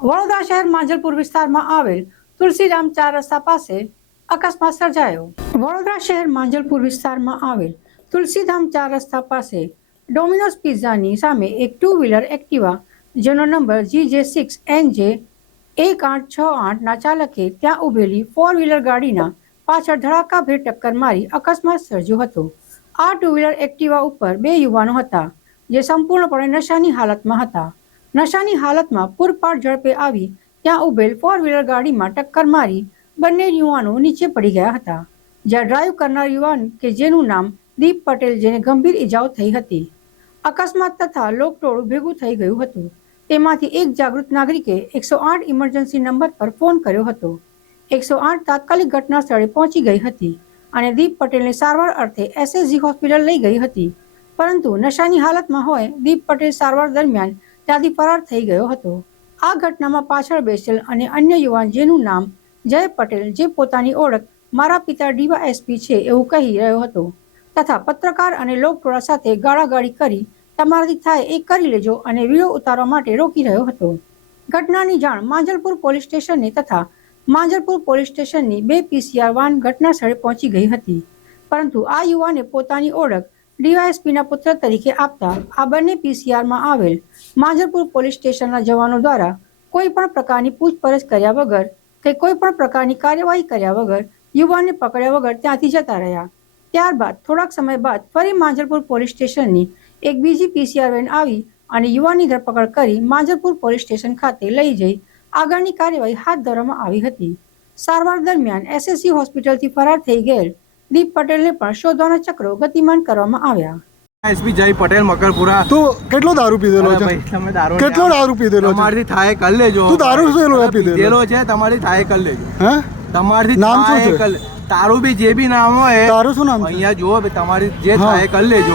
વડોદરા શહેર માંજલપુર વિસ્તારમાં આવેલ તુલસીરામ ચાર રસ્તા પાસે અકસ્માત સર્જાયો. વડોદરા શહેર માંજલપુર વિસ્તારમાં આવેલ તુલસીધામ ચાર રસ્તા પાસે ડોમિનોઝ પિઝાની સામે એક ટુ વ્હીલર એક્ટિવા, જેનો number G J six N જે, એક આઠ છ આઠના ચાલકે ત્યાં ઊભેલી ફોર વ્હીલર ગાડીના પાછળ ધડાકાભેર ટક્કર મારી અકસ્માત સર્જ્યો હતો. આ ટુ વ્હીલર એક્ટિવા ઉપર બે યુવાનો હતા, જે સંપૂર્ણપણે નશાની હાલતમાં હતા. નશાની હાલતમાં પૂરપાટ ઝડપે આવી, ત્યાં ઉભેલ ફોર વ્હીલર ગાડીમાં ટક્કર મારી બંને યુવાનો નીચે પડી ગયા હતા. જ્યાં ડ્રાઈવ કરનાર યુવાન કે જેનું નામ દીપ પટેલ જેને ગંભીર ઈજાઓ થઈ હતી. અકસ્માત તથા લોકટોળું ભેગું થઈ ગયું હતું. તેમાંથી એક જાગૃત નાગરિકે એકસો આઠ ઇમરજન્સી નંબર પર ફોન કર્યો હતો. એકસો આઠ તાત્કાલિક ઘટના સ્થળે પહોંચી ગઈ હતી અને દીપ પટેલને સારવાર અર્થે એસએસજી હોસ્પિટલ લઈ ગઈ હતી. પરંતુ નશાની હાલતમાં હોય, દીપ પટેલ સારવાર દરમિયાન ત્યાંથી ફરાર થઈ ગયો હતો. આ ઘટનામાં પાછળ બેસેલ અને અન્ય યુવાન જેનું નામ જય પટેલ, જે પોતાની ઓળખ મારા પિતા ડીવા એસપી છે એવું કહી રહ્યો હતો. તથા પત્રકાર અને લોકટોળા સાથે ગાળાગાળી કરી તમારાથી થાય એ કરી લેજો અને વીડિયો ઉતારવા માટે રોકી રહ્યો હતો. ઘટનાની જાણ માંજલપુર પોલીસ સ્ટેશનની તથા માંજલપુર પોલીસ સ્ટેશનની બે પીસીઆર વાન ઘટના સ્થળે પહોંચી ગઈ હતી. પરંતુ આ યુવાને પોતાની ઓળખ ડીવાયએસપીના પુત્ર તરીકે આપતા આ બંને પીસીઆરમાં આવેલ માજરપુર પોલીસ સ્ટેશનના જવાનો દ્વારા કોઈ પણ પ્રકારની પૂછપરછ કર્યા વગર કે કોઈ પણ પ્રકારની કાર્યવાહી કર્યા વગર યુવાનને પકડ્યા વગર ત્યાંથી જતા રહ્યા. ત્યારબાદ થોડાક સમય બાદ ફરી માંજરપુર પોલીસ સ્ટેશનની એક બીજી પીસીઆર વેન આવી અને યુવાનની ધરપકડ કરી માંજરપુર પોલીસ સ્ટેશન ખાતે લઈ જઈ આગળની કાર્યવાહી હાથ ધરવામાં આવી હતી. સારવાર દરમિયાન એસએસસી હોસ્પિટલથી ફરાર થઈ ગયેલ દીપ પટેલને પણ શોધવાના ચક્રો ગતિમાન કરવામાં આવ્યા. એસપી જય પટેલ મકરપુરા. તું કેટલો દારૂ પીધેલો છે? તમે દારૂ કેટલો દારૂ પીધેલો છે? તમારથી થાય કરી લેજો. તું દારૂ શું એલો પીધેલો? છે તમારી થાય કરી લેજો. હે? તમારી નામ શું થાય છે? કરી લે- તારું બી જે બી નામ હોય તારું શું નામ છે? અહીંયા જુઓ તમારી જે. થાય કરી લેજો.